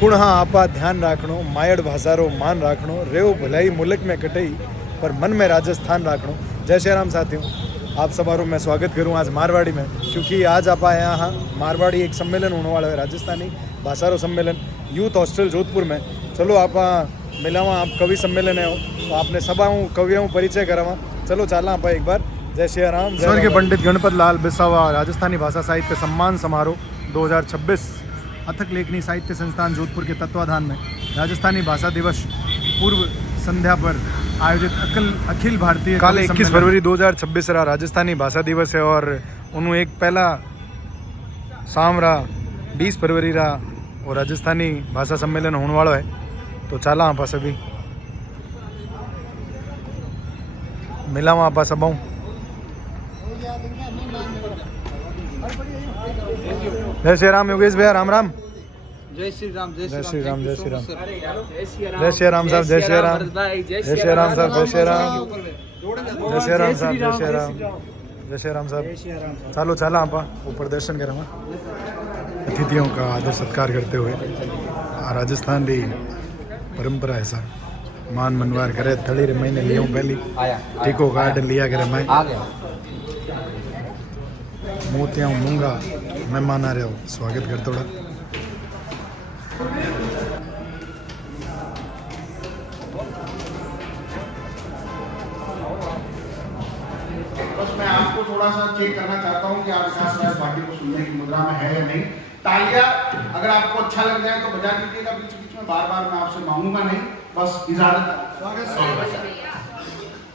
कुणहा आपा ध्यान राखणो, मायड़ भाषारो मान राखणो, रेव भलाई मुल्क में कटई पर मन में राजस्थान राखणो। जय श्री राम साथियों, आप सबारो मैं स्वागत करूँ आज मारवाड़ी में, क्योंकि आज आप आए यहाँ मारवाड़ी एक सम्मेलन होने वाला है, राजस्थानी भाषारो सम्मेलन यूथ हॉस्टल जोधपुर में। चलो आप मिलावा, आप कवि सम्मेलन है तो आपने सभाओं कवियों परिचय करावा। चलो चाला आप एक बार। जय श्री राम। स्वर्गीय पंडित गणपत लाल बिसावा राजस्थानी भाषा साहित्य सम्मान समारोह 2026 अथक लेखनी साहित्य संस्थान जोधपुर के तत्वाधान में राजस्थानी भाषा दिवस पूर्व संध्या पर आयोजित अखिल भारतीय कल 21 फरवरी 2026 रहा राजस्थानी भाषा दिवस है और उन्होंने एक पहला शाम रहा 20 फरवरी रहा और राजस्थानी भाषा सम्मेलन होने वाला है। तो चाला आप सभी मिला आप सब। जय श्री राम योगेश भैया, राम राम। जय श्री राम। जय श्री राम। जय श्री राम। जय श्री राम साहब। जय श्री राम। जय श्री राम साहब। जय श्री राम। जय श्री राम साहब। जय श्री राम। जय श्री राम साहब। चालो चाला आप ऊपर दर्शन करें। अतिथियों का आदर सत्कार करते हुए राजस्थान की परंपरा है सर, मान मनवार करे थड़ी रे महीने लिया पहली टीको कार्ड लिया करे मैं मोतिया मूंगा मेहमान आ रहे हो स्वागत कर थोड़ा। बस मैं आपको थोड़ा सा चेक करना चाहता हूं कि आप विकास राज भाटी को सुनने की मुद्रा में है या नहीं। तालियां अगर आपको अच्छा लग जाए तो बजा दीजिएगा, बीच बीच में बार बार मैं आपसे मांगूंगा नहीं, बस इजाजत।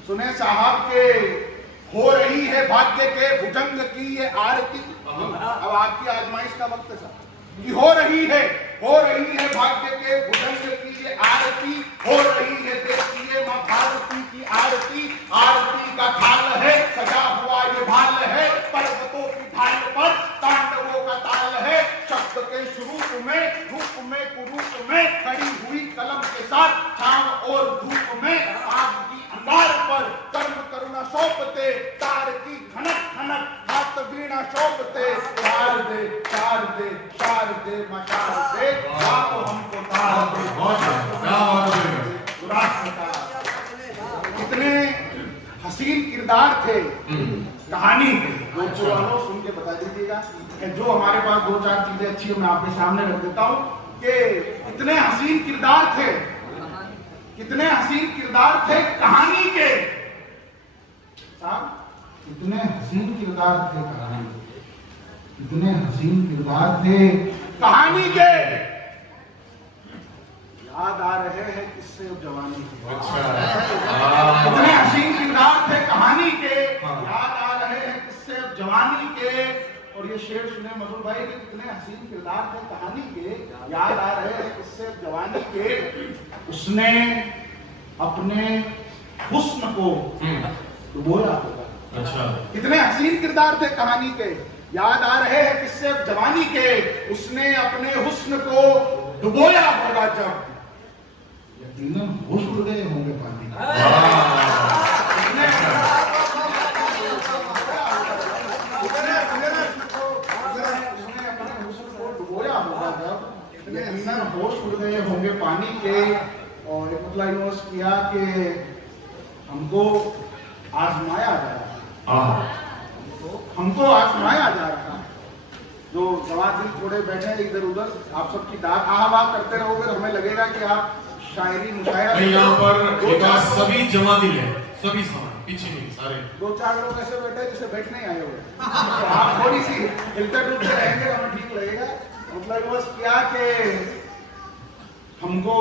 सुने साहब के हो रही है भाग्य के भुजंग की ये आरती। अब आपकी आजमाइश का वक्त है साहब कि हो रही है भाग्य के भुजंग की ये आरती, हो रही है देखिए मां भारती की आरती। आरती का थाल है सजा हुआ ये भाल है, पर्वतों की ढाल पर तांडवों का ताल है। शब्द के स्वरूप में रूप में कुरूप में खड़ी हुई कलम के साथ छांव और धूप में आग की अंगार पर कर्म करुणा सौंपते, तार की खनक खनक हाथ वीणा शोभते। शार दे शार दे शार दे मशार दे, आप हमको तार दे। कितने हसीन किरदार थे कहानी के, दो सुन के बता दीजिएगा। जो हमारे पास दो चार चीजें अच्छी मैं आपके सामने रख देता हूँ कि कितने हसीन किरदार थे, कितने हसीन किरदार थे कहानी के साहब, कितने हसीन किरदार थे कहानी के, कितने हसीन किरदार थे कहानी के। याद आ रहे हैं किससे जवानी के। कितने हसीन किरदार थे कहानी के, याद आ रहे हैं किससे जवानी के। और ये शेर सुने मधुर भाई के, कितने हसीन किरदार थे कहानी के, याद आ रहे हैं किससे जवानी के। उसने अपने हुस्न को डुबोया होगा। अच्छा, कितने हसीन किरदार थे कहानी के, याद आ रहे हैं किससे जवानी के। उसने अपने हुस्न को डुबोया होगा जब यकीनन होश उड़ गए होंगे पानी। यकीनन होश उड़ गए होंगे पानी के। और एक मतलब यूज किया कि हमको आजमाया जा रहा है, हमको आजमाया जा रहा है। जो गवाह दिल थोड़े बैठे इधर उधर, आप सबकी दाग आहा करते रहोगे तो हमें लगेगा कि आप शायरी मुशायरा। यहाँ पर सभी जमा दिल है, सभी समान पीछे नहीं सारे। दो चार लोग ऐसे बैठे जिसे बैठने ही आए हुए, आप थोड़ी सी हिलते डुलते रहेंगे हमें ठीक लगेगा। मतलब यूज किया कि हमको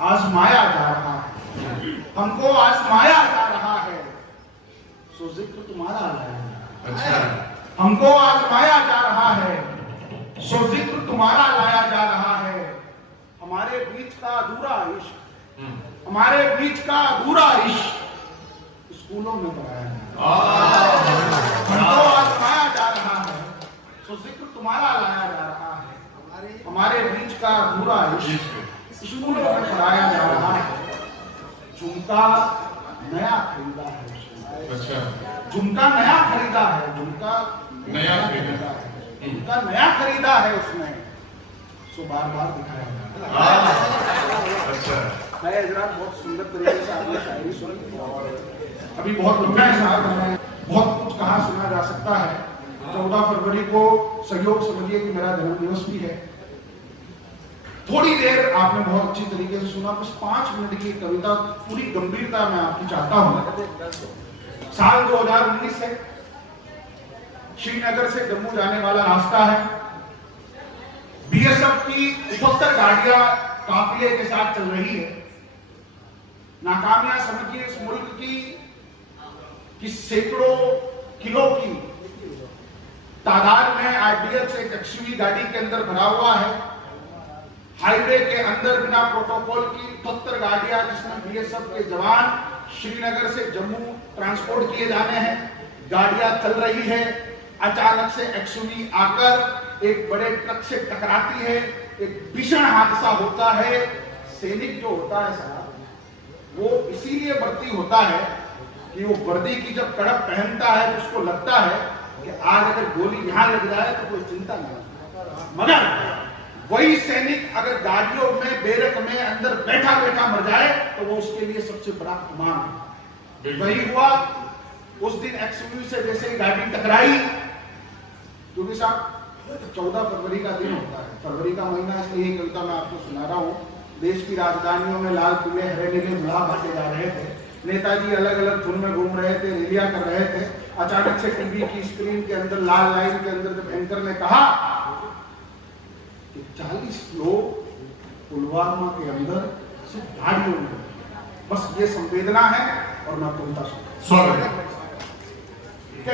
आजमाया जा रहा है, हमको आजमाया जा रहा है, सो जिक्र तुम्हारा लाया। अच्छा, हमको आजमाया जा रहा है, सो जिक्र तुम्हारा लाया जा रहा है। हमारे बीच का अधूरा इश्क, हमारे बीच का अधूरा इश्क स्कूलों में पढ़ाया है। हमको आजमाया जा रहा है, सो जिक्र तुम्हारा लाया जा रहा है। हमारे बीच का अधूरा इश्क स्कूलों में पढ़ाया जा रहा है। झुमका नया खरीदा है। अच्छा, झुमका नया खरीदा है, झुमका नया खरीदा है, झुमका नया खरीदा है उसने, सो बार बार दिखाया। है हजरात, बहुत सुंदर तरीके से आपने शायरी सुनी और अभी बहुत लंबा है साहब, हमें बहुत कुछ कहा सुना जा सकता है। 14 फरवरी को सहयोग समझिए कि मेरा जन्मदिवस भी है। थोड़ी देर आपने बहुत अच्छी तरीके से सुना, बस 5 मिनट की कविता पूरी गंभीरता में आपकी चाहता हूं। साल 2019 है, श्रीनगर से जम्मू जाने वाला रास्ता है। बीएसएफ की 71 गाड़ियां काफिले के साथ चल रही है। नाकामियां समझिए इस मुल्क की सैकड़ों किलो की तादाद में आरडीएफ से एक एक्सयूवी गाड़ी के अंदर भरा हुआ है। हाईवे के अंदर बिना प्रोटोकॉल की 72 गाड़ियां जिसमें बीएसएफ के जवान श्रीनगर से जम्मू ट्रांसपोर्ट किए जाने हैं। गाड़ियां चल रही है, अचानक से एक्सयूवी आकर एक बड़े ट्रक से टकराती है, एक भीषण हादसा होता है। सैनिक जो होता है साहब, वो इसीलिए भर्ती होता है कि वो वर्दी की जब कड़क पहनता है तो उसको लगता है कि आज अगर गोली यहां लग जाए तो कोई चिंता नहीं। मगर वही सैनिक अगर गाड़ियों में बेरक में अंदर बैठा बैठा मर जाए तो वो उसके लिए सबसे बड़ा अपमान है। वही हुआ उस दिन एक्सयूवी से जैसे ही गाड़ी टकराई, क्योंकि साहब 14 फरवरी का दिन होता है, फरवरी का महीना, इसलिए कविता मैं आपको सुना रहा हूँ। देश की राजधानियों में लाल किले हरे नीले गुलाब बांटे जा रहे थे। नेताजी अलग अलग धुन में घूम रहे थे, रैलियां कर रहे थे। अचानक से टीवी की स्क्रीन के अंदर लाल लाइन के अंदर जब एंकर ने कहा कि 40 लोग पुलवामा के अंदर सिर्फ गाड़ियों में, बस ये संवेदना है और मैं कविता कि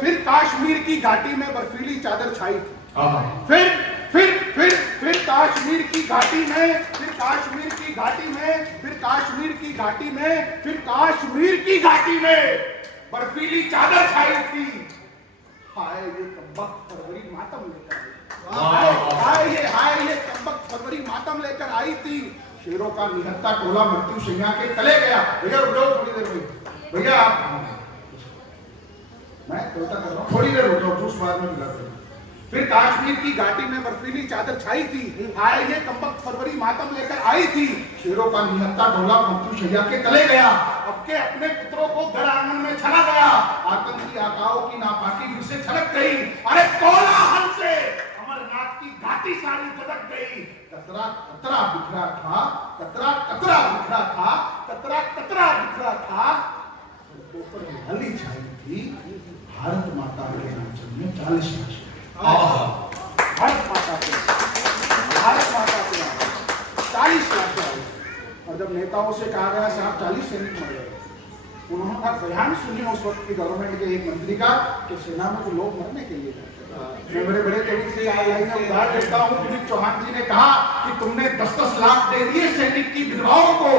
फिर काश्मीर की घाटी में बर्फीली चादर छाई थी। फिर काश्मीर की घाटी में, फिर काश्मीर की घाटी में, फिर काश्मीर की घाटी में, फिर काश्मीर की घाटी में बर्फीली चादर छाई थी। हाय ये कमबख्त फरवरी मातम लेकर आई, हाय ये कमबख्त फरवरी मातम लेकर आई थी। शेरों का निहत्ता टोला मृत्यु सैया के तले गया। भैया रुक जाओ थोड़ी देर, भैया मैं कविता कर रहा हूँ, थोड़ी देर रुक जाओ, जूस बाद में मिला देना। फिर काश्मीर की घाटी में बर्फीली चादर छाई थी। हाय ये कमबख्त फरवरी मातम लेकर आई थी। शेरों का निहत्ता ढोला मृत्यु शैया के तले गया। अब के अपने पुत्रों को घर आंगन में चला गया। आतंकी आकाओं की नापाकी फिर से छलक गई। अरे कोलाहल से अमरनाथ की घाटी सारी धधक गई। कतरा कतरा बिखरा था, कतरा कतरा बिखरा था, कतरा कतरा बिखरा था। सड़कों पर हली छाई थी। भारत माता के आंचल में 40 लाश। भारत माता के 40 लाश आई। और जब नेताओं से कहा गया साहब 40 सैनिक मर गए, उन्होंने कहा बयान सुनिए उस वक्त की गवर्नमेंट के एक मंत्री का कि सेना में तो लोग मरने के लिए जाते। मैं बड़े बड़े तरीके से उदाहरण देता हूँ। दिलीप चौहान जी ने कहा कि तुमने 10-10 लाख दे दिए सैनिक की विधवाओं को,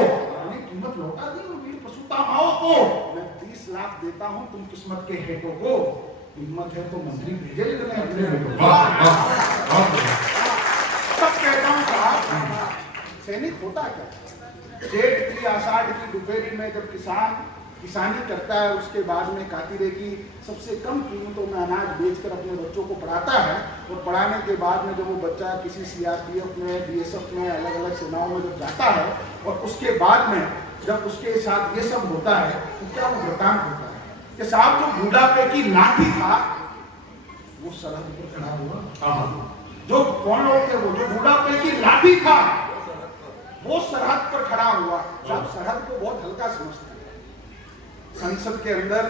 कीमत लौटा दी वीर पशुतामाओं को। मैं 30 लाख देता हूँ तुम किस्मत के हेठों को। हिम्मत है तो मंत्री भेजे लेकिन अपने तब कहता हूँ साहब सैनिक होता क्या? जेठ की आषाढ़ की दोपहरी में जब किसान किसानी करता है, उसके बाद में कातिरे की सबसे कम कीमतों में अनाज बेचकर अपने बच्चों को पढ़ाता है। और पढ़ाने के बाद में जब वो बच्चा किसी सीआरपीएफ में, बीएसएफ में, अलग अलग सेनाओं में जब जाता है और उसके बाद में जब उसके साथ ये सब होता है तो क्या वो वृतांत होता है कि साहब जो बूढ़ापे की लाठी था वो सरहद पर खड़ा हुआ। जो कौन लोग थे वो जो बूढ़ापे की लाठी था वो सरहद पर खड़ा हुआ। साहब सरहद को बहुत हल्का समझते हैं। संसद के अंदर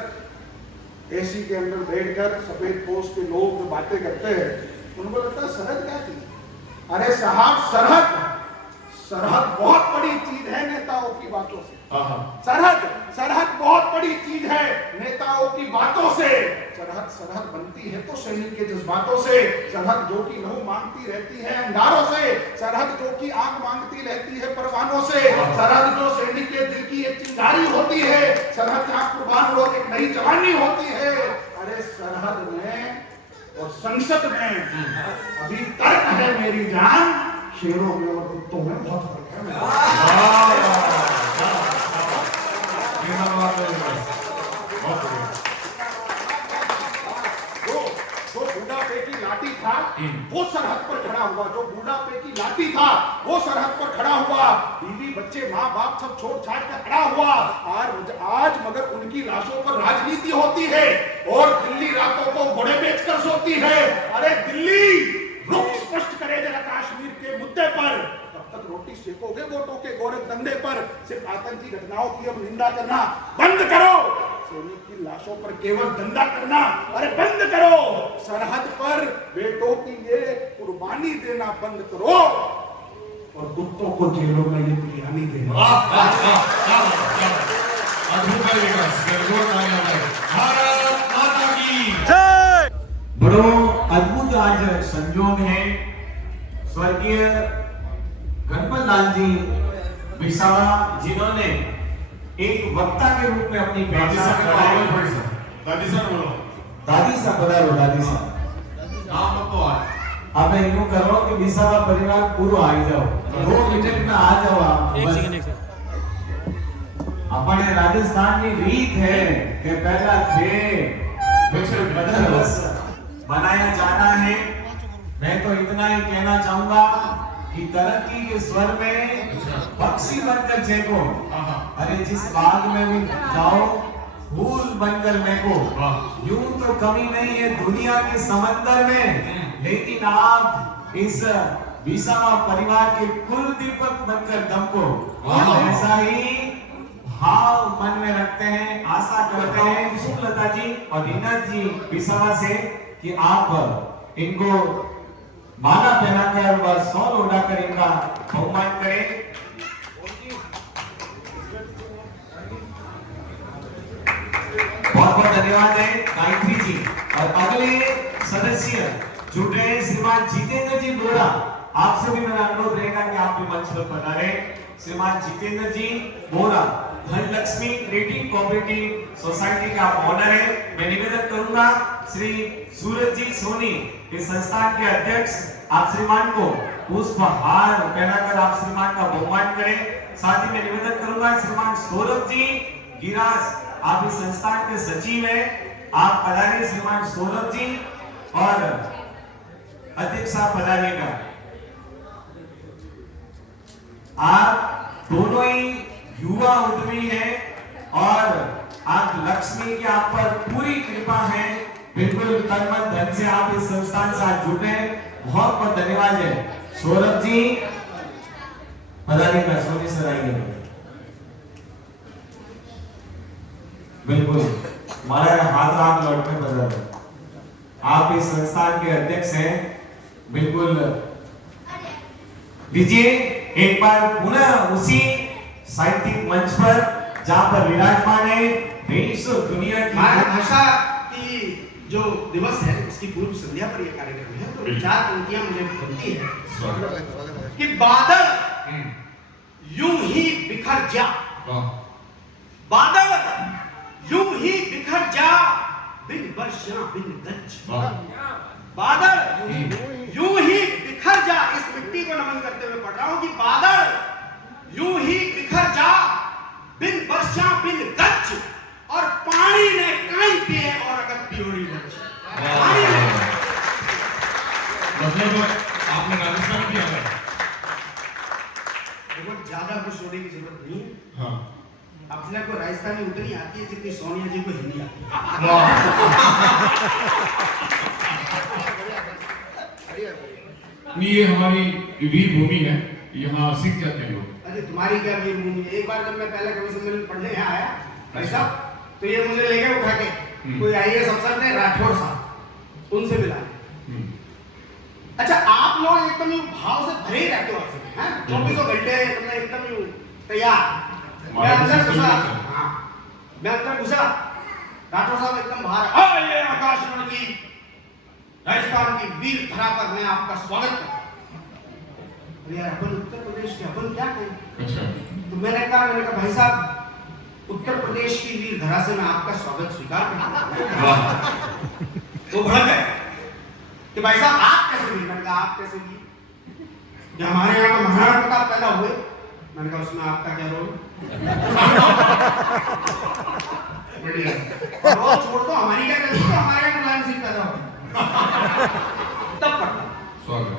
एसी के अंदर बैठकर सफेद पोष के लोग जो बातें करते हैं उनको लगता है सरहद क्या थी। अरे साहब सरहद बहुत बड़ी चीज है नेताओं की बातों से। सरहद बहुत बड़ी चीज है नेताओं की बातों से। सरहद बनती है तो सैनिक के जज्बातों से। सरहद जो की लहू मांगती रहती है अंगारों से। सरहद जो की आंख मांगती रहती है परवानों से। सरहद जो सैनिक के दिल की एक चिंगारी होती है। सरहद जहाँ कुर्बान लोग एक नई जवानी होती है। अरे सरहद में और संसद में अभी तर्क है मेरी जान। शेरों में और कुत्तों में बहुत फर्क है। जो बूढ़ापे की लाठी था वो सरहद पर खड़ा हुआ, जो बूढ़ापे की लाठी था वो सरहद पर खड़ा हुआ, बीवी बच्चे माँ बाप सब छोड़ छाड़ कर खड़ा हुआ। आज मगर उनकी लाशों पर राजनीति होती है और दिल्ली रातों को घोड़े बेचकर सोती है। अरे दिल्ली, रुख स्पष्ट करे जरा कश्मीर के मुद्दे पर। तब तक रोटी सेकोगे वोटों के गोरख धंधे पर। सिर्फ आतंकी घटनाओं की अब निंदा करना बंद करो, सैनिक की लाशों पर केवल धंधा करना अरे बंद करो, सरहद पर बेटों की ये कुर्बानी देना बंद करो और कुत्तों को जेलों में ये बिरयानी देना। वाह वाह वाह, अद्भुत लगेगा, स्वर्गों का नाम है। भारत माता की जय। बड़ो अद्भुत आज संयोग है। स्वर्गीय गणपत लाल जी बिसावा, जिन्होंने एक वक्ता के रूप में अपनी पहचान कराई। दादी सर बोलो, दादी साहब पधारो, दादी साहब नाम बताओ आज। अब यूं करो कि बिसावा परिवार पूरो आ जाओ, 2 मिनट में आ जाओ आप। अपने राजस्थान की रीत है कि पहला थे बस बनाया जाना है। मैं तो इतना ही कहना चाहूंगा कि तरक्की के स्वर में पक्षी बनकर चेको, अरे जिस बाग में भी जाओ फूल बनकर महको। यूं तो कमी नहीं है दुनिया के समंदर में, लेकिन आप इस विसावा परिवार के कुल दीपक बनकर दमको। ऐसा ही भाव मन में रखते हैं, आशा करते हैं सुलता जी और रीनत जी विसावा से कि आप इनको माला पहनाकर व सौल उड़ाकर इनका बहुमान करें। बहुत बहुत धन्यवाद है गायत्री जी। और अगले सदस्य जुड़ रहे हैं श्रीमान जितेंद्र जी बोरा। आपसे भी मेरा अनुरोध रहेगा कि आप भी मंच पर पधारे। श्रीमान जितेंद्र जी बोरा धनलक्ष्मी क्रिएटिव कोऑपरेटिव सोसाइटी का ओनर है। मैं निवेदन करूंगा श्री सूरज जी सोनी इस संस्थान के अध्यक्ष, आप श्रीमान को पुष्पहार पहनाकर आप श्रीमान का बहुमान करें। साथ ही मैं निवेदन करूंगा श्रीमान सौरभ जी गिरास, आप इस संस्थान के सचिव हैं, आप पधारिए श्रीमान सौरभ जी और अध्यक्ष साहब पधारिएगा। आप दोनों ही युवा उद्यमी हैं और आप लक्ष्मी की आप पर पूरी कृपा है। बिल्कुल तन मन धन से आप इस संस्थान से आज जुड़े, बहुत बहुत धन्यवाद है। सौरभ जी पधारिएगा, सोनी सर आइए। बिल्कुल हमारा हाथ हाथ लौट में पधारो। आप इस संस्थान के अध्यक्ष हैं, बिल्कुल लीजिए एक बार पुनः उसी साहित्यिक मंच पर जहां पर विराजमान है देश और दुनिया की भाषा की जो दिवस है उसकी पूर्व संध्या पर यह कार्यक्रम है। तो 4 पंक्तियां मुझे बनती है कि बादल यूं ही बिखर जा, बादल यूं ही बिखर जा बिन वर्षा बिन गज, बादल यूं ही बिखर जा। इस मिट्टी को नमन करते हुए पढ़ रहा हूं कि बादल यूं ही बिखर जा बिन वर्षा बिन गज, और पानी ने काई पिए और अगर पियोरी गज। पानी ने मतलब आपने राजस्थान किया है। बहुत ज्यादा कुछ होने की जरूरत नहीं है। हाँ, अपने को राजस्थानी उतनी आती है जितनी सोनिया जी को हिंदी आती है। ये हमारी वीर भूमि है, यहाँ सीख जाते हैं लोग। अरे तुम्हारी क्या वीर भूमि। एक बार जब मैं पहले कवि सम्मेलन पढ़ने यहाँ आया भाई साहब, तो ये मुझे ले गए उठा के, कोई आईएएस अफसर थे राठौड़ साहब, उनसे मिला। अच्छा, आप लोग एकदम भाव से भरे ही रहते हो आप सब, हैं? 24 घंटे तुमने एकदम तैयार। मैं अंदर घुसा, हाँ मैं अंदर घुसा, राठौड़ साहब एकदम बाहर, ये आकाश रण की राजस्थान की वीर धरा पर मैं आपका स्वागत करता हूं। यार अपन उत्तर प्रदेश के अपन क्या कहें। अच्छा, तो मैंने कहा भाई साहब उत्तर प्रदेश की वीर धरा से मैं आपका स्वागत स्वीकार करता हूं। वो भड़क गए कि भाई साहब आप कैसे वीर। मैंने कहा आप कैसे वीर, कि हमारे यहाँ तो महाराणा प्रताप पैदा हुए। मैंने कहा उसमें आपका क्या रोल। बढ़िया, रोल छोड़ दो, हमारी क्या गलती, तो हमारे यहाँ मुलायम सिंह पैदा हुए। तब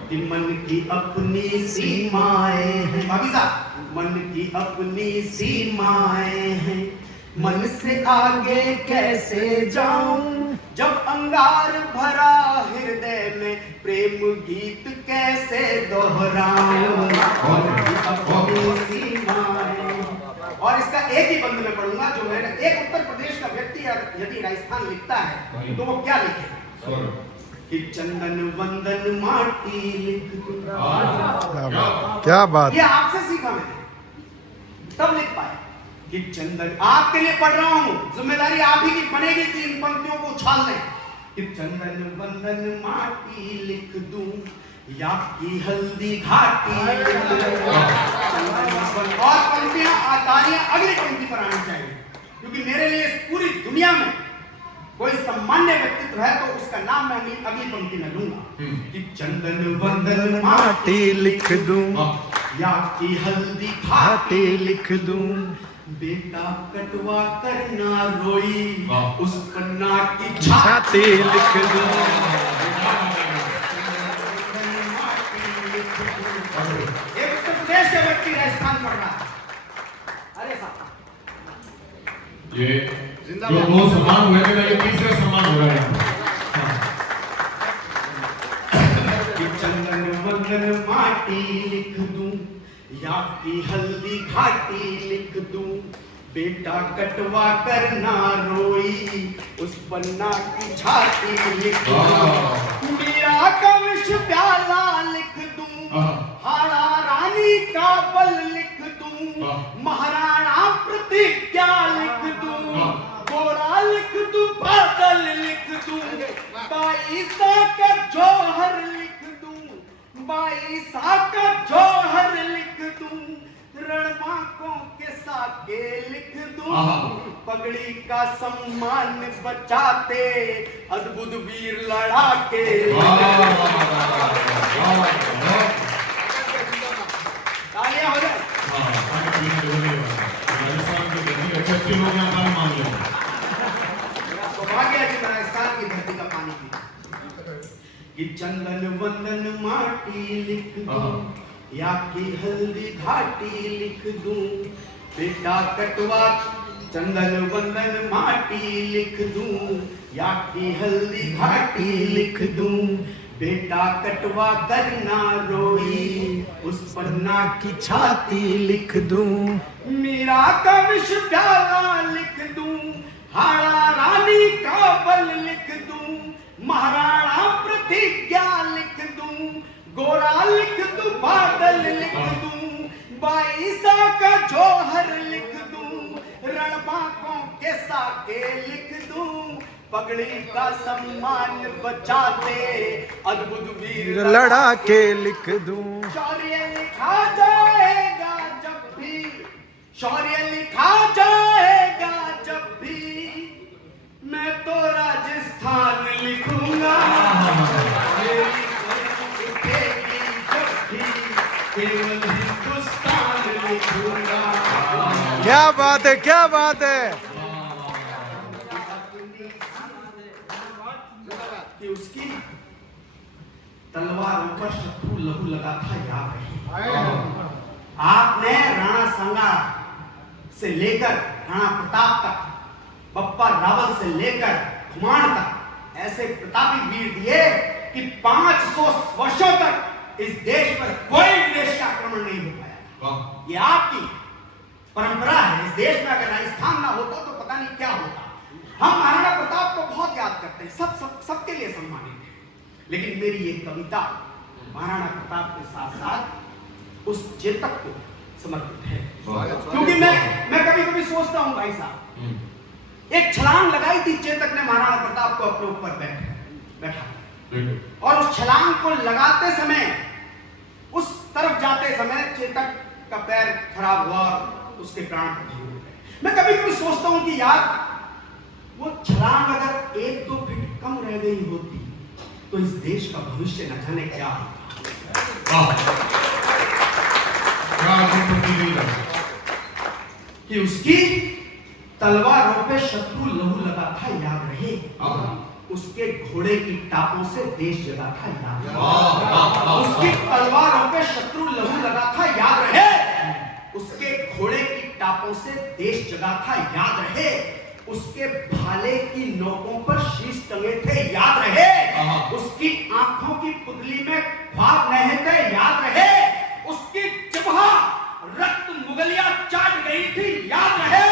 कि मन की अपनी सीमाएं हैं। भाभी साहब, मन की अपनी सीमाएं हैं, मन से आगे कैसे जाऊं, जब अंगार भरा हृदय में प्रेम गीत कैसे दोहराऊं। मन की अपनी सीमाएं। और इसका एक ही बंद में पढ़ूंगा जो मैंने, एक उत्तर प्रदेश का व्यक्ति यदि राजस्थान लिखता है तो वो क्या लिखेगा कि चंदन वंदन माटी लिख दूं। क्या बात। ये आपसे सीखा मैंने, तब लिख पाए कि चंदन, आपके लिए पढ़ रहा हूं, जिम्मेदारी आप ही की बनेगी कि इन पंक्तियों को उछाल दें कि चंदन वंदन माटी लिख दूं या की हल्दी घाटी लिख दूं। और पंक्तियां तालियां अगली पंक्ति पर आनी चाहिए, क्योंकि मेरे लिए इस पूरी दुनिया में कोई सम्मान्य व्यक्तित्व है तो उसका नाम मैं अगली पंक्ति में लूंगा कि चंदन वंदन माटी लिख दूं या की हल्दी घाटी लिख दूं, बेटा कटवा करना रोई उस पन्ना की छाती लिख दूं। एक उत्तर प्रदेश के व्यक्ति राजस्थान पढ़ रहा है। अरे साहब, ये जो दो सम्मान हुए थे ना, ये तीसरे सम्मान हो रहा है। कि चंदन वंदन माटी लिख दूं या की हल्दी घाटी लिख दूं, बेटा कटवा करना रोई उस पन्ना की छाती लिख दूं, मीरा का विष प्याला लिख दूं, हाड़ा रानी का बल लिख दूं, महाराणा प्रतिज्ञा लिख दूं, गोरा लिख दूं, बादल लिख दूं, बाईसा का जौहर लिख दूं, बाईसा का जौहर लिख दूं, रणबांकों के साके लिख दूं, पगड़ी का सम्मान बचाते अद्भुत वीर लड़ाके। तालियां हो जाए। सौभाग्य है कि मैं राजस्थान की धरती का पानी पीता। कि चंदन वंदन माटी लिख दूं या की हल्दी घाटी लिख दूं, बेटा कटवा चंदन वंदन माटी लिख दूं या की हल्दी घाटी लिख दूं, बेटा कटवा करना रोई उस पन्ना की छाती लिख दूं, मीरा का विष प्याला लिख दूं, हाड़ा रानी का बल लिख दूं, महाराणा प्रतिज्ञा लिख दूं, गोरा लिख दूं, बादल लिख दूं, बाईसा का जौहर लिख दूं, रणबांकों के साके लिख दूं, पगड़ी का सम्मान बचाते अद्भुत वीर लड़ाके लिख दूं। शौर्य लिखा जाएगा जब भी, शौर्य लिखा जाएगा जब भी, मैं तो राजस्थान लिखूंगा, मेरी कलम उठेगी जब भी, केवल हिंदुस्तान लिखूंगा। क्या बात है, क्या बात है। कि उसकी तलवारों पर शत्रु लहू लगा था, याद रहे। आपने राणा सांगा से लेकर राणा प्रताप तक, बप्पा रावल से लेकर खुमान तक ऐसे प्रतापी वीर दिए कि 500 वर्षों तक इस देश पर कोई विदेशी आक्रमण नहीं हो पाया। ये आपकी परंपरा है। इस देश में अगर राजस्थान ना होता तो पता नहीं क्या होता। हम महाराणा प्रताप को बहुत याद करते हैं, सबके लिए सम्मानित है, लेकिन मेरी ये कविता महाराणा प्रताप के साथ साथ उस चेतक को समर्पित है। क्योंकि मैं कभी कभी सोचता हूं भाई साहब, एक छलांग लगाई थी चेतक ने महाराणा प्रताप को अपने ऊपर बैठा, और उस छलांग को लगाते समय, उस तरफ जाते समय चेतक का पैर खराब हुआ, उसके प्राण हो गए। मैं कभी कभी सोचता हूं कि यार वो छलांग अगर 1-2 फीट कम रह गई होती तो इस देश का भविष्य न जाने क्या होता। कि उसकी तलवारों पे शत्रु लहू लगा था, याद रहे। उसके घोड़े की टापों से देश जगा था याद रहे। उसकी तलवारों पे शत्रु लहू लगा था याद रहे। उसके घोड़े की टापों से देश जगा था याद रहे। उसके भाले की नोकों पर शीश टंगे थे याद रहे। उसकी आंखों की पुतली में ख्वाब नहते याद रहे। उसकी जिह्वा रक्त मुगलिया चाट गई थी याद रहे।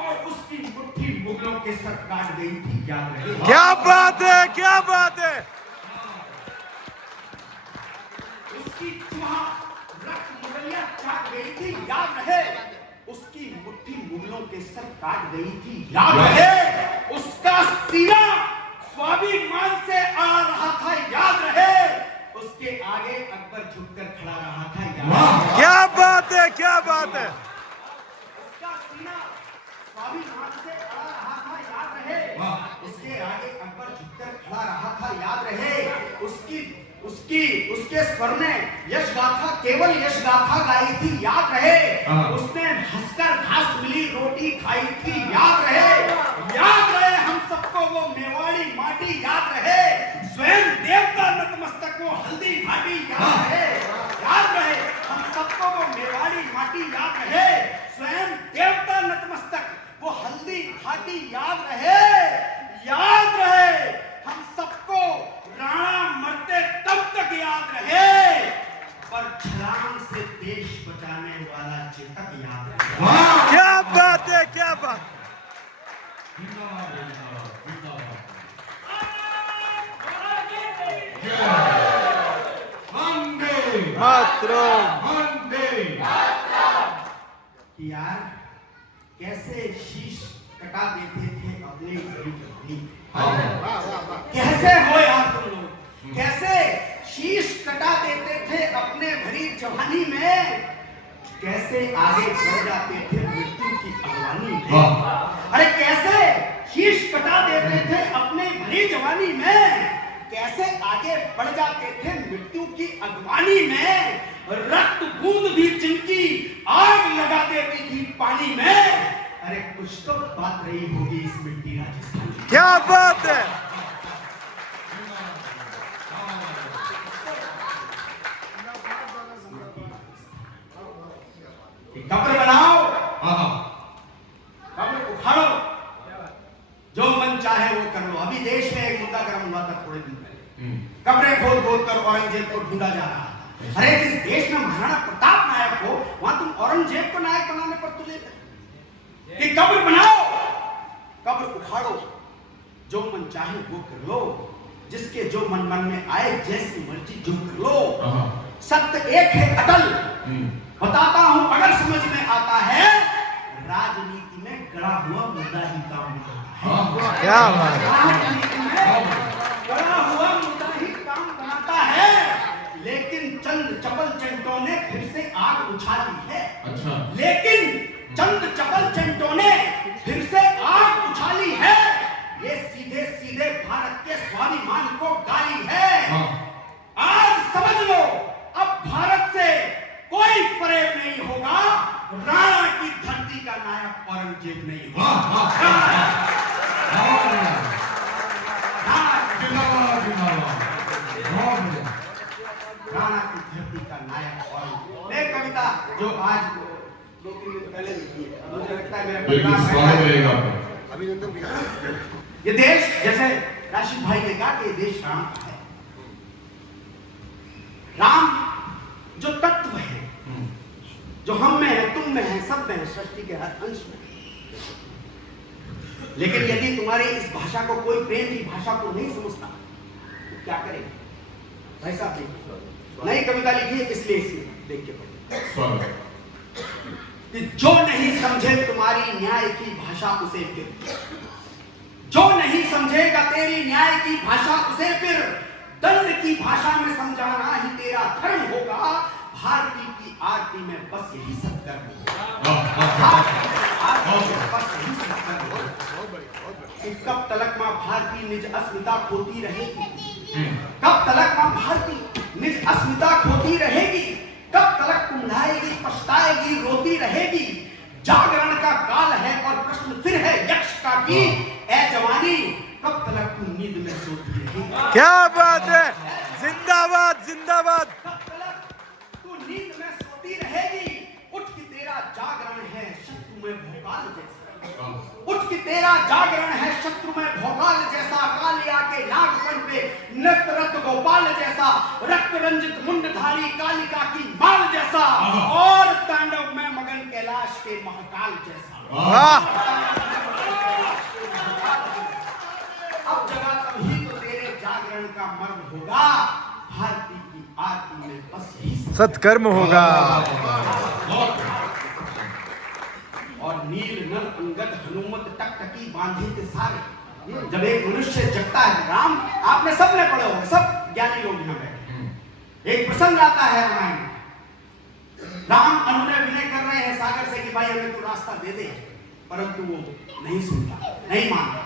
और उसकी मुट्ठी मुगलों के सर काट गई थी याद रहे। क्या बात है, क्या बात है। उसकी जिह्वा रक्त मुगलिया चाट गई थी याद रहे। उसकी मुट्ठी मुगलों के सर काट गई थी याद रहे। उसका सीना स्वाभिमान से आ रहा था याद रहे। उसके आगे अकबर झुककर खड़ा रहा था याद रहे। क्या बात है, क्या बात है। उसका सीना स्वाभिमान से अड़ा रहा था याद रहे। उसके आगे अकबर झुककर खड़ा रहा था याद रहे। उसके स्वर ने यश गाथा, केवल यश गाथा गाई थी याद रहे। उसने हंसकर घास मिली रोटी खाई थी याद रहे हम सबको वो मेवाड़ी माटी याद रहे। स्वयं देवता नतमस्तक वो हल्दी घाटी याद रहे हम सबको वो मेवाड़ी माटी याद रहे। स्वयं देवता नतमस्तक वो हल्दी घाटी याद रहे हम सबको राणा मरते तब तक याद रहे। पर छलांग से देश बचाने वाला चेतक याद रहे। क्या बात है, क्या बात। यार कैसे शीश कटा देते थे अपने कैसे हो यार तुम लोग, कैसे शीश कटा देते थे अपने भरी जवानी में। कैसे आगे बढ़ जाते थे मृत्यु की अगवानी में। अरे कैसे शीश कटा देते थे अपने भरी जवानी में। कैसे आगे बढ़ जाते थे मृत्यु की अगवानी में। रक्त बूंद भी जिनकी आग लगा देती थी पानी में। अरे कुछ तो बात रही होगी इस मिट्टी राजस्थान की। क्या बात है। कब्र बनाओ, कब्र उखाड़ो, जो मन चाहे वो कर लो। अभी देश में एक मुद्दा गर्म हुआ था थोड़े दिन पहले। कब्रें खोद खोद कर औरंगजेब को ढूंढा जा रहा था। अरे जिस देश में महाराणा प्रताप नायक हो वहां तुम औरंगजेब को नायक बनाने पर तुले कि कब्र बनाओ, कब्र उखाड़ो, जो मन चाहे वो कर लो। जिसके जो मन में आए जैसी मर्जी जो कर लो। सत्य एक है अटल, बताता हूं अगर समझ में आता है। राजनीति में गड़ा हुआ मुद्दा ही काम बनाता है। क्या बात है। राजनीति में गड़ा हुआ मुद्दा ही काम बनाता है। लेकिन चंद चपल चंटों ने फिर से आग उछाली है। लेकिन चंद चपल चंटों ने फिर से आग उछाली है। ये सीधे सीधे भारत के स्वाभिमान को गाली है। आज समझ लो, अब भारत से कोई फरेब नहीं होगा। राणा की धरती का नायक औरंगजेब नहीं होगा। राणा की धरती का नायक औरंगजेब। एक कविता जो आज 2-3 दिन पहले लिखी है, मुझे लगता है मेरे ये देश, जैसे राशिद भाई ने कहा कि ये देश राम का है। राम जो तत्व है, जो हम में है, तुम में है, सब में है, सृष्टि के हर अंश में। लेकिन यदि तुम्हारी इस भाषा को कोई प्रेम की भाषा को नहीं समझता तो क्या करेगा? भाई साहब देखिए, नई कविता लिखी है, इसलिए इसे देख के पढ़िए कि जो नहीं समझे तुम्हारी न्याय की भाषा उसे फिर, जो नहीं समझेगा तेरी न्याय की भाषा उसे फिर दंड की भाषा में समझाना ही तेरा धर्म होगा। भारती की आरती में बस यही सत्कर्म होगा। कब तलक मां भारती निज अस्मिता खोती रहेगी? कब तलक मां भारती निज अस्मिता खोती रहेगी? कब तलक कुंढाएगी, पछताएगी, रोती रहेगी? जागरण का काल है और प्रश्न फिर है यक्ष का कि ए जवानी, कब तलक तू नींद में सोती रहेगी। क्या बात है, जिंदाबाद जिंदाबाद। तू नींद में सोती रहेगी, उठ के तेरा जागरण है शत्रु में भोकाल जैसा। उठ के तेरा जागरण है शत्रु में भोकाल जैसा। कालिया के नागपन पे नृत्य रत गोपाल जैसा, रक्त रंजित मुंडधारी कालिका की माल जैसा, और तांडव में मगन कैलाश के महाकाल जैसा। वाह, अब जगह तभी तो तेरे जागरण का मर्म होगा। भारती की आरती में बस यही सत्कर्म होगा। और नील नल अंगद हनुमत टकटकी बांधे के सारे। जब एक मनुष्य जगता है, राम आपने सबने पढ़े होंगे, सब ज्ञानी लोग यहाँ बैठे। एक प्रसंग आता है रामायण में, राम अनुनय विनय कर रहे हैं सागर से कि भाई हमें तो रास्ता दे दे, परंतु वो नहीं सुनता, नहीं मानता।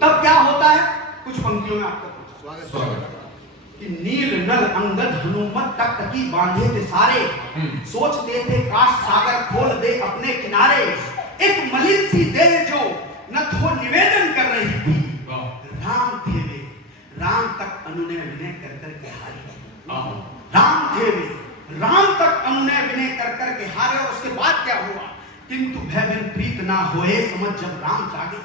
तब क्या होता है, कुछ पंक्तियों में आपका स्वागत कि नील नल अंगद हनुमत टकटकी बांधे थे सारे, सोचते थे काश सागर खोल दे अपने किनारे। एक मलिन सी देह जो न थो निवेदन कर रही थी, राम थे वे, राम तक अनुनय विनय कर कर के हारे। राम थे वे, राम तक अनुनय विनय कर कर के हारे। और उसके बाद क्या हुआ, किंतु भय बिन प्रीत ना होए समझ जब राम जागे।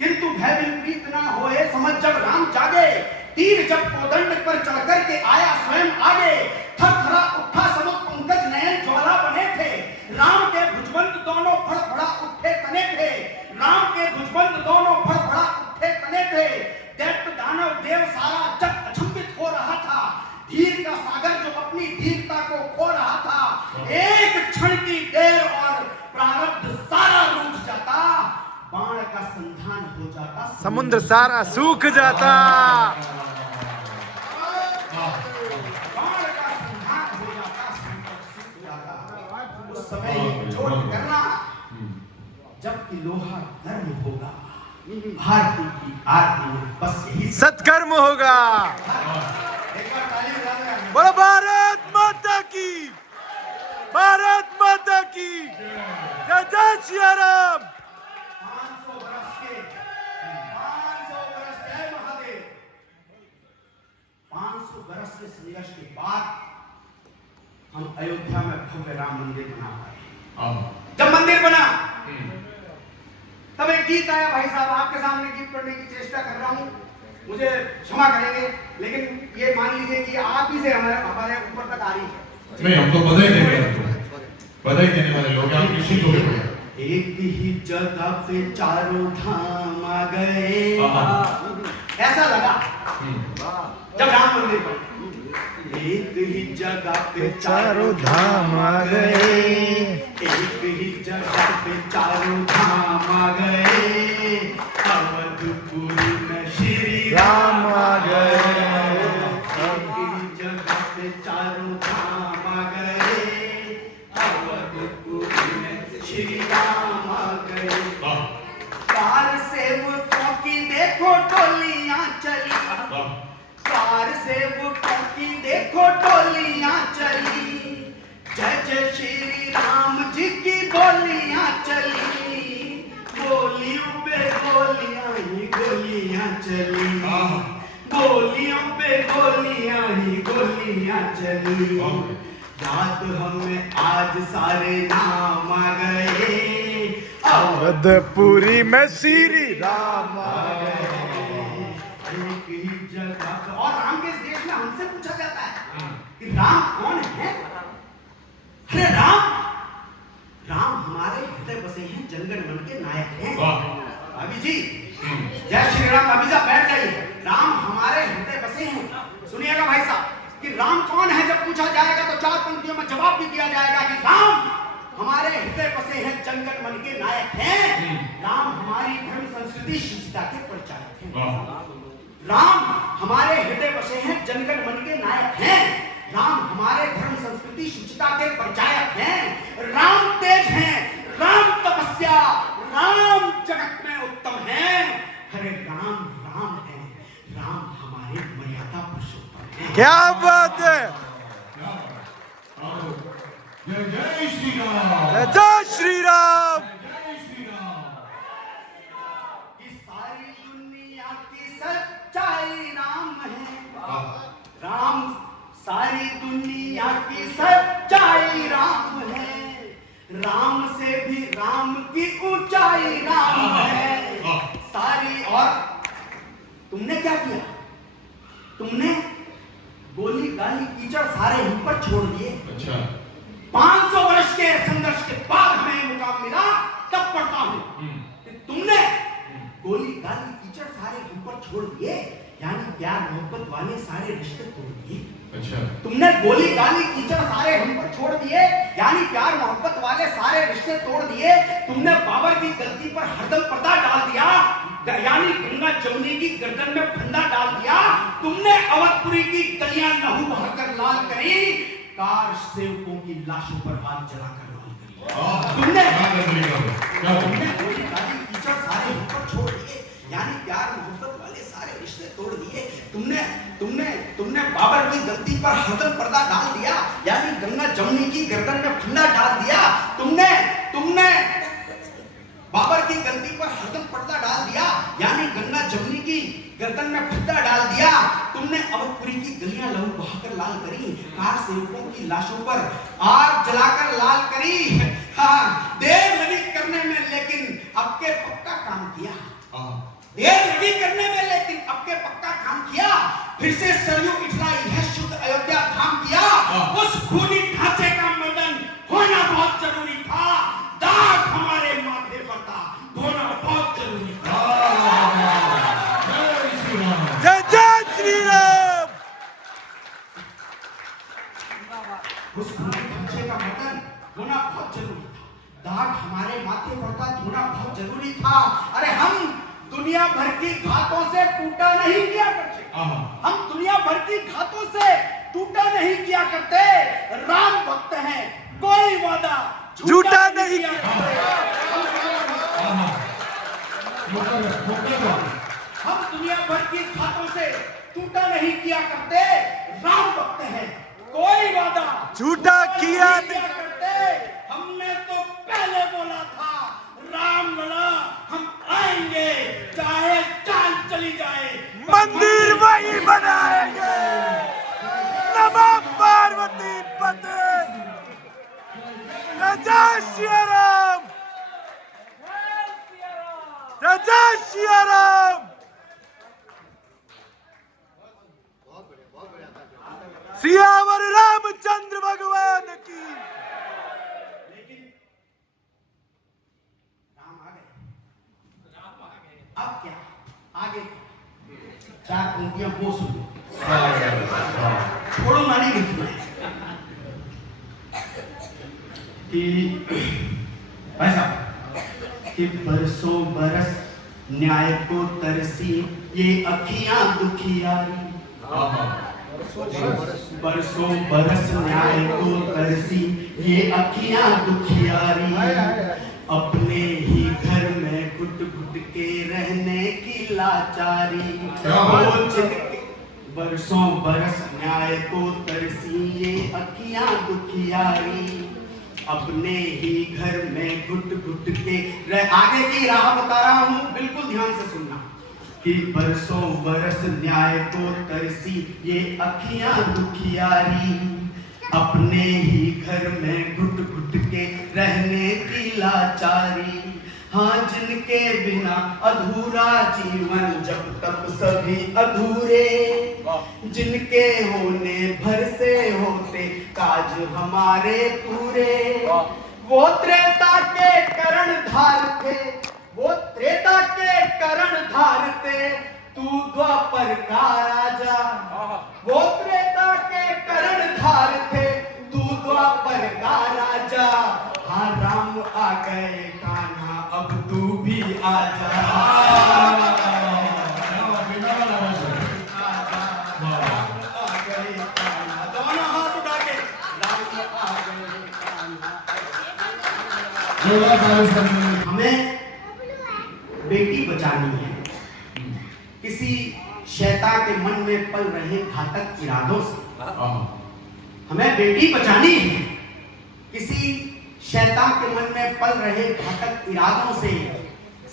किंतु भय बिन प्रीत ना होए समझ जब राम जागे। तीर जब कोदंड पर चढ़कर के आया स्वयं आगे, थरथरा उठा समुद्र पंकज नयन ज्वाला बने थे। राम के भुजबंद दोनों फड़फड़ा उठे तने थे। राम के भुजबंद दोनों फड़फड़ा उठे तने थे। दैत्य दानव देव सारा जग अचंभित हो रहा था। धीर का सागर जो अपनी धीरता को खो रहा था। एक क्षण की देर और प्रारब्ध सारा रूठ जाता, बाण का संधान हो जाता, समुद्र सारा सूख जाता। बाण का संधान हो जाता, संकट सूख जाता। उस समय चोट करना जबकि लोहा गर्म होगा। भारती की आरती में बस यही सत्कर्म होगा। एक बार ताली बजा दो। बोलो भारत माता की, भारत माता की जय। जय श्री राम। 500 बरस के, 500 बरस, जय महादेव। 500 बरस के संघर्ष के बाद हम अयोध्या में भव्य राम मंदिर बना पाए। जब मंदिर बना तब एक गीत आया, भाई साहब आपके सामने गीत पढ़ने की चेष्टा कर रहा हूँ, मुझे क्षमा करेंगे, लेकिन ये मान लीजिए कि आप ही से हमारे ऊपर तक आ रही है। नहीं, हम तो बधाई देने वाले लोग हैं, हम निश्चित हो गए। एक ही जगह पे चारों धाम आ गए, ऐसा लगा जब राम मंदिर बना। एक ही जगह पे चारों धाम आ गए, एक ही जगह पे चारों धाम आ गए। अवधपुरी में श्री राम आ गए। एक ही जगह पे चारों धाम आ गए, अवधपुरी में श्री राम आ गए। कार सेवकों की देखो टोलियां चली, कार सेवकों की देखो टोलियां चली। जय जय श्री राम जी की बोलियां चली, बोलियों पे गोलियां ही गोलियां चली, गोलियों पे गोलियां ही गोलियां चली। याद हमें आज सारे नाम आ गए, अवधपुरी में श्री राम आ गए। एक ही जगह। और राम के इस देश में हमसे पूछा जाता है कि राम कौन है। अरे राम, राम हमारे हृदय बसे हैं, जनगण मन के नायक हैं। भाभी जी, जय श्री राम। भाभी साहब बैठ जाइए। राम हमारे हृदय बसे हैं। सुनिएगा भाई साहब कि राम कौन है जब पूछा जाएगा तो 4 पंक्तियों में जवाब भी दिया जाएगा कि राम हमारे हृदय बसे हैं, जनगण मन के नायक हैं। राम हमारी धर्म संस्कृति शिक्षिता के परिचायक हैं। राम हमारे हृदय बसे हैं, जनगण मन के नायक हैं। राम हमारे धर्म संस्कृति शिक्षिता के परिचायक हैं। राम तेज हैं, राम तपस्या, राम जगत में उत्तम हैं। अरे राम राम है, राम हमारे मर्यादा पुरुषोत्तम हैं। क्या बात है। जय जय श्री राम, जय जय श्री राम। जय श्री राम। इस सारी दुनिया की सच्चाई राम है, राम से भी राम की ऊंचाई राम है सारी। और तुमने क्या किया? तुमने गोली गाली कीचड़ सारे हम पर छोड़ दिए। अच्छा 500 वर्ष के संघर्ष के बाद हमें मुकाम मिला, तब पढ़ता हूं कि तुमने गोली गाली कीचड़ सारे हम पर छोड़ दिए, यानी प्यार मोहब्बत वाले सारे रिश्ते तोड़ दिए। अच्छा तुमने गोली गाली कीचड़ सारे हम पर छोड़ दिए, यानी प्यार मोहब्बत वाले सारे रिश्ते तोड़ दिए। तुमने बाबर की गलती पर हरदम पर्दा डाल दिया, यानी गंगा जमुनी की गर्दन में फंदा डाल दिया। तुमने अवधपुरी की गलियां लहू बहाकर लाल करी, कार सेवकों की लाशों पर आग जलाकर लाल करी। तुमने गोली गाली कीचड़ सारे हम पर छोड़ दिए, यानी प्यार मोहब्बत वाले सारे रिश्ते तोड़ दिए। तुमने तुमने तुमने बाबर की गलती पर हरदम पर्दा डाल दिया, यानी गंगा जमुनी की गर्दन में फंदा डाल दिया। तुमने तुमने बाबर की गलती पर हरदम पर्दा डाल दिया, यानी गंगा जमुनी की गर्दन में फंदा डाल दिया। तुमने अवधपुरी की गलियां लहू बहाकर लाल करी, कार सेवकों की लाशों पर आग जलाकर लाल करी। हाँ, देर लगी करने में लेकिन अब के पक्का काम किया। देर लगी करने में लेकिन अब के पक्का काम किया। फिर से सरयू इठलाई है शुद्ध अयोध्या धाम किया। उस खूनी ढांचे का मर्दन होना बहुत जरूरी था, दाग हमारे माथे पर था, धोना बहुत जरूरी था। जय जय श्री राम। उस खूनी ढांचे का मर्दन होना बहुत जरूरी था, दाग हमारे माथे पर था, धोना बहुत जरूरी था। अरे हम दुनिया भर की घातों से टूटा नहीं किया करते, हम दुनिया भर की घातों से टूटा नहीं किया करते। राम भक्त हैं, कोई वादा झूठा नहीं किया करते। हम दुनिया भर की घातों से टूटा नहीं किया करते। राम भक्त हैं, कोई वादा झूठा किया नहीं करते। हमने तो पहले बोला था, राम लड़ा हम आएंगे, चाहे जान चली जाए, मंदिर वही बनाएंगे। नमः पार्वती पते। जय जय श्री राम। जय जय श्री राम। सियावर रामचंद्र भगवान की। लेकिन राम आ गए, अब क्या आगे? चार पंक्तियां वो सुनो, छोड़ो माने लिखना है कि ऐसा कि बरसों बरस न्याय को तरसी ये अखियां दुखियारी। बरसों बरस न्याय को तरसी ये अखियां दुखियारी। अपने ही घर में घुट घुट के रहने की लाचारी। बरसों बरस न्याय को तरसी ये अखियां दुखियारी। अपने ही घर में घुट घुट के आगे की राह बता रहा हूं, बिल्कुल ध्यान से सुनना कि बरसों बरस न्याय को तरसी ये अखियां दुखियारी। अपने ही घर में घुट घुट के रहने की लाचारी। हाँ, जिनके बिना अधूरा जीवन जब तक सभी अधूरे, जिनके होने भर से होते काज हमारे पूरे। वो त्रेता के कर्णधार थे, वो त्रेता के कर्णधार थे, तू द्वापर का राजा। वो त्रेता के कर्णधार थे, तू द्वापर का राजा। हाँ, राम आ गए कान्हा, अब तू भी आजा। हमें बेटी बचानी है किसी शैतान के मन में पल रहे घातक इरादों से। हमें बेटी बचानी है किसी शैतान के मन में पल रहे घातक इरादों से,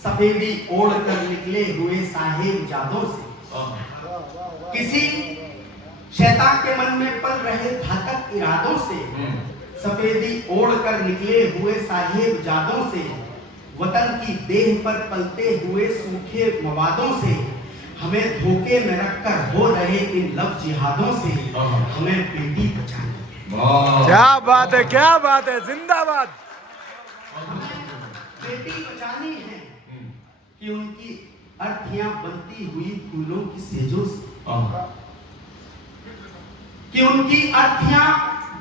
सफेदी ओढ़ कर निकले हुए साहेब जादों से। शैतान के मन में पल रहे घातक इरादों से, सफेदी ओढ़कर निकले हुए साहिब जादों से, वतन की देह पर पलते हुए सूखे मवादों से, हमें धोखे में रखकर हो रहे इन लव जिहादों से हमें बेटी बचानी है। क्या बात है, क्या बात है, जिंदाबाद। बेटी बचानी है कि उनकी अर्थियां बनती हुई फूलों की सेजों से, कि उनकी अर्थियां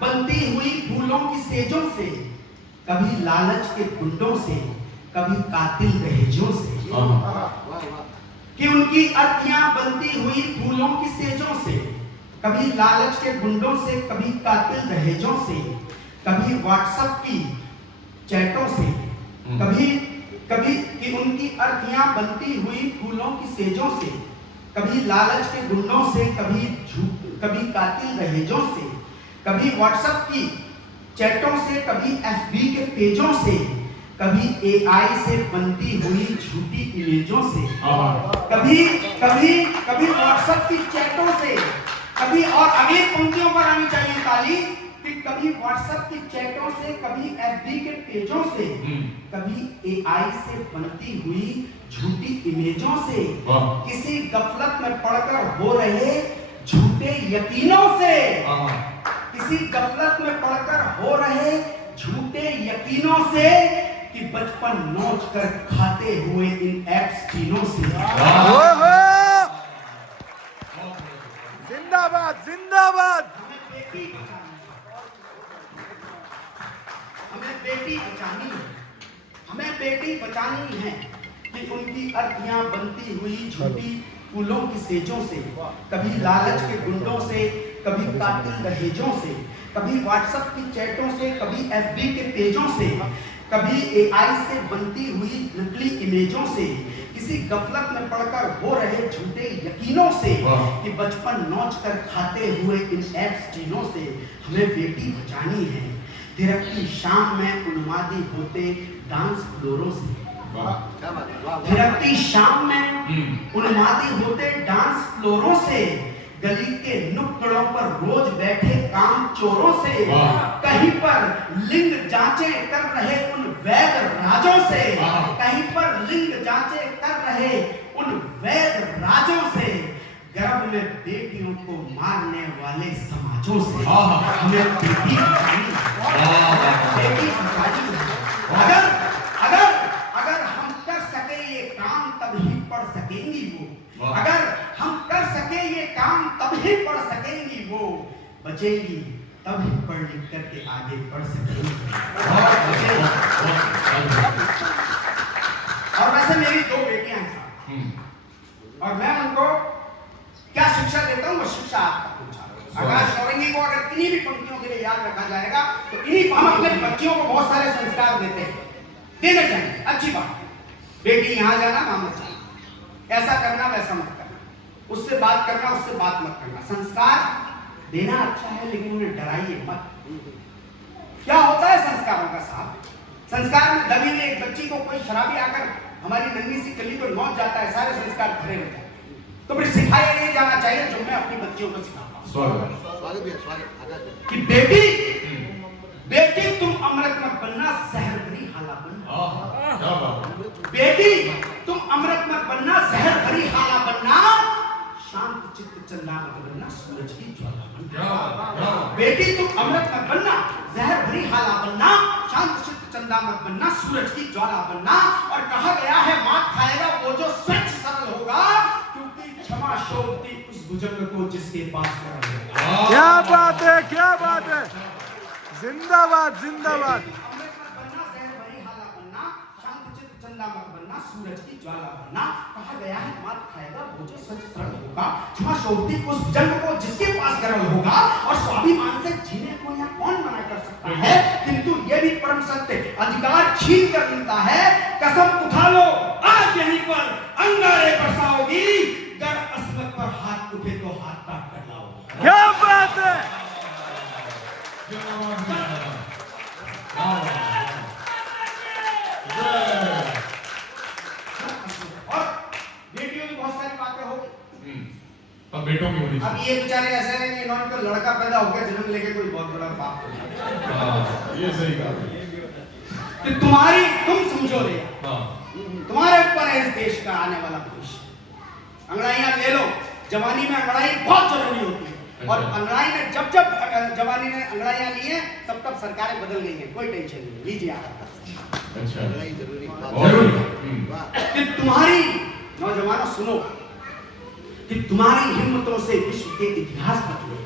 बनती हुई फूलों की सेजों से, कभी लालच के गुंडों से, कभी कातिल दहेजों से, कि उनकी अर्थियां बनती हुई फूलों की सेजों से, कभी लालच के गुंडों से, कभी कातिल दहेजों से, कभी व्हाट्सएप की चैटों से, कभी कि उनकी अर्थियां बनती हुई फूलों की सेजों से, कभी लालच के गुंडों से, कभी कातिल दहेजों से, कभी व्हाट्सएप की चैटों से, कभी एफबी के पेजों से, कभी एआई से बनती हुई झूठी इमेजों से, कभी व्हाट्सएप की चैटों से, कभी, और अगली पंक्तियों पर आनी चाहिए ताली, कि कभी व्हाट्सएप की चैटों से, कभी एफबी के पेजों से, कभी एआई से बनती हुई झूठी इमेजों से, किसी गफलत में पड़कर हो रहे झूठे यकीनों से, किसी गफलत में पड़कर हो रहे झूठे यकीनों से, कि बचपन नोच कर खाते हुए इन एप्स तीनों से। जिंदाबाद, जिंदाबाद। हमें बेटी बचानी है, हमें बेटी बचानी है कि उनकी अर्थियां बनती हुई झूठी फूलों की सेजों से, कभी लालच के गुंडों से, कभी कातिल दहेजों से, कभी व्हाट्सएप की चैटों से, कभी एफबी के पेजों से, कभी एआई से बनती हुई नकली इमेजों से, किसी गफलत में पड़कर हो रहे झूठे यकीनों से, कि बचपन नोच कर खाते हुए इन एप्स तीनों से हमें बेटी बचानी है। थिरकती शाम में उन्मादी होते डांस फ्लोरों से, थिरकती शाम में उन्मादी होते डांस फ्लोरों से, गली के नुक्कड़ों पर रोज बैठे काम चोरों से, कहीं पर लिंग जांचे कर रहे उन वैद राजों से, कहीं पर लिंग जांचे कर रहे उन वैद राजों से, गर्भ में बेटियों को मारने वाले समाजों से हमें बेटी बचानी है। अगर हम कर सके ये काम तब ही पढ़ सकेंगी वो, अगर हम कर सके ये काम तब ही पढ़ सकेंगी वो, बचेंगी तब ही पढ़ लिख करके आगे बढ़ सकेंगी। और वैसे मेरी 2 बेटियां हैं साहब, और मैं उनको क्या शिक्षा देता हूँ वो शिक्षा आप तक पहुंचा रहा हूँ। आकाश औरंगी को अगर किन्हीं भी पंक्तियों के लिए याद रखा जाएगा तो इन्हीं हम अपने बच्चियों को बहुत सारे संस्कार देते हैं, देना चाहिए। अच्छी बात, बेटी यहाँ जाना वहां मत जाना, ऐसा करना वैसा मत करना, उससे बात करना उससे बात मत करना। संस्कार देना अच्छा है लेकिन उन्हें डराइए मत। क्या होता है संस्कारों का साहब, संस्कार में दबी हुई एक बच्ची को कोई शराबी आकर हमारी नन्ही सी कली पर नौच जाता है, सारे संस्कार भरे हो जाते हैं, तो फिर सिखाया नहीं जाना चाहिए जो मैं अपनी बच्चियों को सिखाता हूं कि बेटी तुम अमृत मत बनना, जहर भरी हाला बनना। बेटी तुम अमृत मत बनना, जहर भरी हाला बनना, शांत चित्त चंदा मत बनना, सूरज की ज्वाला बनना। बेटी तुम अमृत मत बनना, जहर भरी हाला बनना, शांत चित्त चंदा मत बनना, सूरज की ज्वाला बनना। और कहा गया है मात खाएगा वो जो स्वच्छ सरल होगा, क्योंकि क्षमा शोभती उस भुजंग को जिसके पास करम होगा। क्या बात है, क्या बात है, जिंदाबाद, जिंदाबाद। सूरज की ज्वाला बनना, कहा गया है मात खाएगा वो जो सच सरल होगा, क्षमा शोभती उस जन्म को जिसके पास गर्व होगा। और स्वाभिमान से जीने को यहाँ कौन मना कर सकता है, किंतु ये भी परम सत्य अधिकार छीन कर मिलता है। कसम उठा लो आज यहीं पर अंगारे बरसाओगी, गर अस्मत पर हाथ उठे तो हाथ काट कर लाओ। क्या बात है, और बेटियों की बहुत सारी बातें होगी। बेटों की होनी अब ये बेचारे ऐसे हैं कि इन्होंने तो लड़का पैदा हो गया जन्म लेके कोई बहुत बड़ा पाप कर दिया। हाँ, ये सही कहा। कि तुम्हारी तुम समझो रे, हाँ, तुम्हारे ऊपर है इस देश का आने वाला भविष्य। अंगड़ाइयां ले लो, जवानी में अंगड़ाई बहुत जरूरी होती है। और अंगड़ाई ने जब जवानी ने अंगड़ाइयां ली हैं तब सरकारें बदल गई हैं, कोई टेंशन नहीं, लीजिए आप। अच्छा, जरूरी कि तुम्हारी नौजवानों सुनो कि तुम्हारी हिम्मतों से विश्व के इतिहास बदले।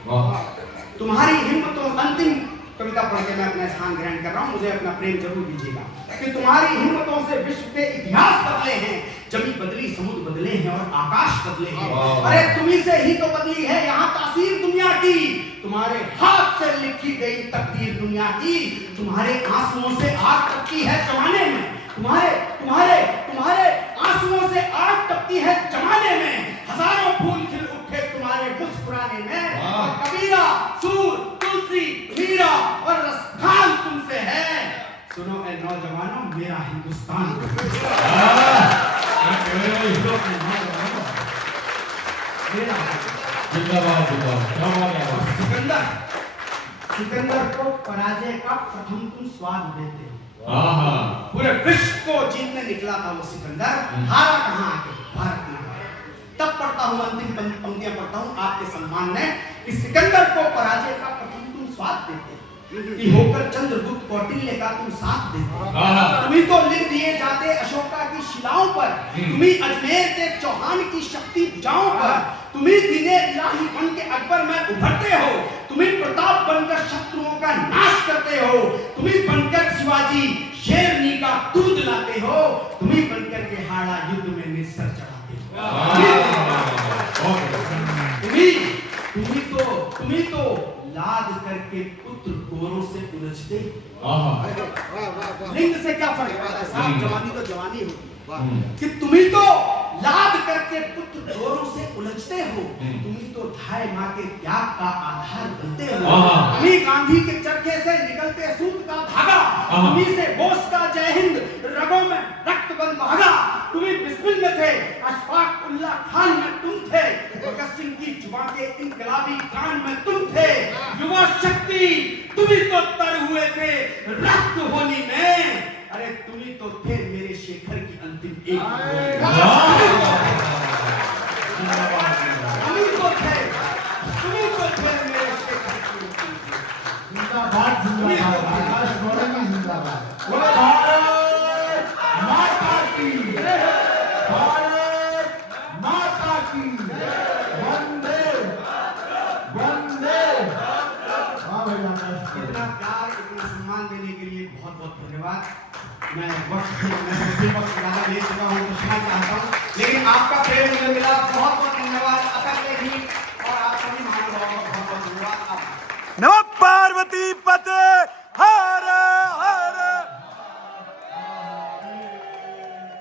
तुम्हारी हिम्मतों, अंतिम कविता पढ़ के मैं अपना स्थान ग्रहण कर रहा हूं, मुझे अपना प्रेम जरूर दीजिएगा। कि तुम्हारी हिम्मतों से विश्व के इतिहास बदले हैं, जमी बदली, समुद्र बदले हैं और आकाश बदले हैं। अरे तुम्ही से ही तो बदली है यहाँ तासीर दुनिया की, तुम्हारे हाथ से लिखी गई तकदीर दुनिया की। तुम्हारे आंसुओं से आग तपती है जमाने में, तुम्हारे तुम्हारे तुम्हारे आंसुओं से आग तपती है जमाने में। हजारों फूल खिल उठे तुम्हारे मुस्कुराने में। और कबीरा, सूर, तुलसी, हीरा और रसखान तुमसे है। सुनो ए नौजवानों, मेरा हिंदुस्तान। जिंदाबाद जिंदाबाद, क्या बात है। सिकंदर, सिकंदर को पराजय का प्रथम तुम स्वाद देते हो। हाँ, पूरे विश्व को जीतने निकला था वो सिकंदर, हारा कहाँ आके? भारत में हारा। तब पढ़ता हूँ, अंतिम पंक्तियां पढ़ता हूँ आपके सम्मान में कि सिकंदर को पराजय का प्रथम तुम स्वाद देते हो, कि होकर चंद्रगुप्त कौटिल्य का तुम साथ देते हो। तुम्ही तो लिख दिए जाते अशोका की शिलाओं पर, तुम्ही अजमेर के चौहान की शक्ति भुजाओं पर, तुम्ही दीने इलाही बन के अकबर में उभरते हो, तुम्ही प्रताप बनकर शत्रुओं का नाश करते हो, तुम्ही बनकर शिवाजी शेरनी का दूध लाते हो, तुम्ही बनकर के हाड़ा युद्ध में निस्सर चढ़ाते हो। तुम्ही तो लाद करके पुत्र गोरों से उलझते। लिंग से क्या फर्क पड़ता है साहब, जवानी तो जवानी होती है। कि तुम्ही तो लाद करके पुत्र गोरों से उलझते हो, तुम्ही तो ढाई माँ के त्याग का आधार बनते हो, तुम्ही गांधी के चरखे से निकलते सूत का धागा, तुम्ही से बोस का जय हिंद रगों में रक्त बन बहा, तुम्ही बिस्मिल में थे, अशफाक उल्लाह खान में तुम थे, भगत सिंह की जुबान के इनकलाबी कान में तुम थे, युवा शक्ति तुम्ही तो तर हुए थे रक्त होली में। अरे तुम्ही तो थे मेरे शेखर की अंतिम एक, तुम्ही तो थे मेरे शेखर की जिंदाबाद जिंदाबाद, आकाश गौरव जिंदाबाद। भारत माता की, भारत माता की, वंदे वंदे। हाँ भाई आकाश, इतना प्यार, इतना सम्मान देने के लिए बहुत बहुत धन्यवाद। मैं वक्त ज़्यादा ले चुका हूँ तो क्षमा चाहता हूँ, लेकिन आपका प्रेम मुझे मिला, बहुत बहुत धन्यवाद। अतः भी और आप सभी महानुभावों का बहुत बहुत धन्यवाद। नमः पार्वती पते हर हर।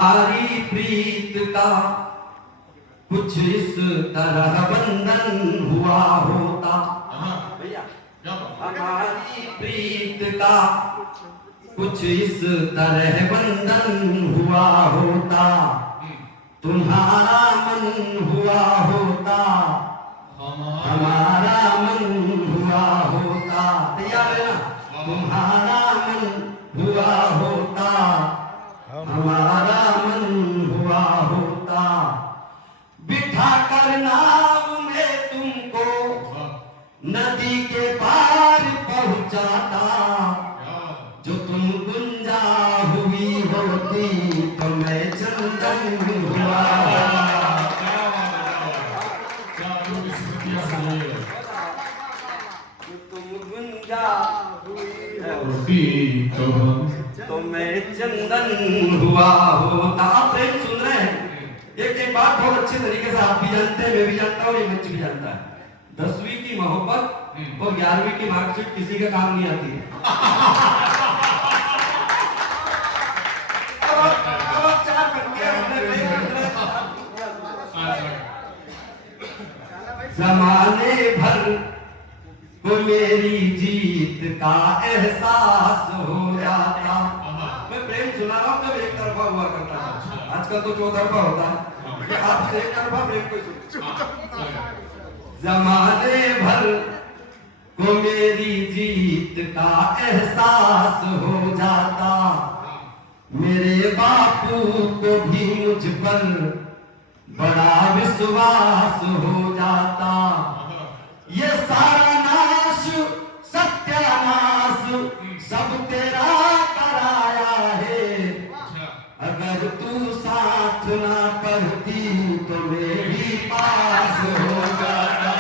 हमारी प्रीत का कुछ इस तरह बंधन हुआ होता। भैया, हमारी प्रीत का कुछ इस तरह बंधन हुआ होता, तुम्हारा मन हुआ होता, हमारा मन हुआ होता। तैयार है ना? तुम्हारा मन हुआ होता, हमारा मन हुआ होता, बिठा कर नाव में तुमको नदी के पार पहुंचाता, जो तुम गुंजा हुई होती तो मैं चंदन हुआ। जो तुम गुंजा हुई तो मैं चंदन हुआ होता। आप प्रेम सुन रहे हैं? एक बात बहुत अच्छे तरीके से आप भी जानते हैं, मैं भी जानता हूँ, ये बच्चे भी जानता है। 10वीं की मोहब्बत और 11वीं की मार्कशीट किसी का काम नहीं आती है। अब 4 घंटे जमाने भर को मेरी जीत का एहसास हो जाता। मैं प्रेम सुना रहा हूँ, जब एक तरफा हुआ करता था, आजकल तो 2 तरफा होता है। आपसे एक तरफा प्रेम कोई सुन जमाने भर को मेरी जीत का एहसास हो जाता, मेरे बापू को भी मुझ पर बड़ा विश्वास हो जाता। ये सारा नाश सत्यानाश सब तेरा कराया है, अगर तू साथ ना पढ़ती तो मैं भी पास हो जाता।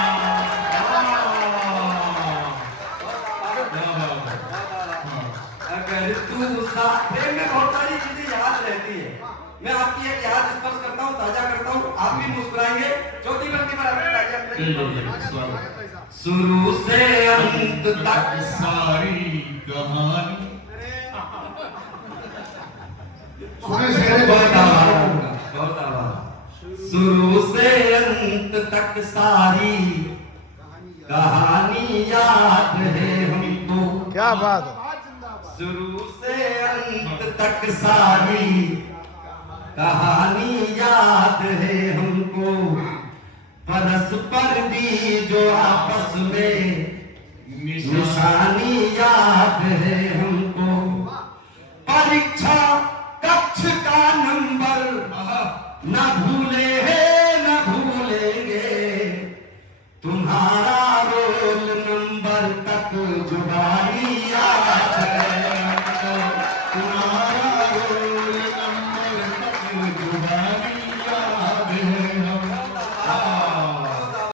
अगर तू साथ में बहुत सारी चीजें याद रहती है, मैं आपकी एक याद स्पर्श करता हूँ, ताजा करता हूँ, आप भी मुस्कुराएंगे। चौथी पंक्ति पर आपकी ताजा शुरू से अंत तक सारी कहानी शुरू से अंत तक सारी कहानी याद है हमको। क्या बात है। शुरू से अंत तक सारी कहानी याद है हमको, परस्पर दी जो आपस में निशानी याद है हमको। परीक्षा कक्ष का नंबर न भूले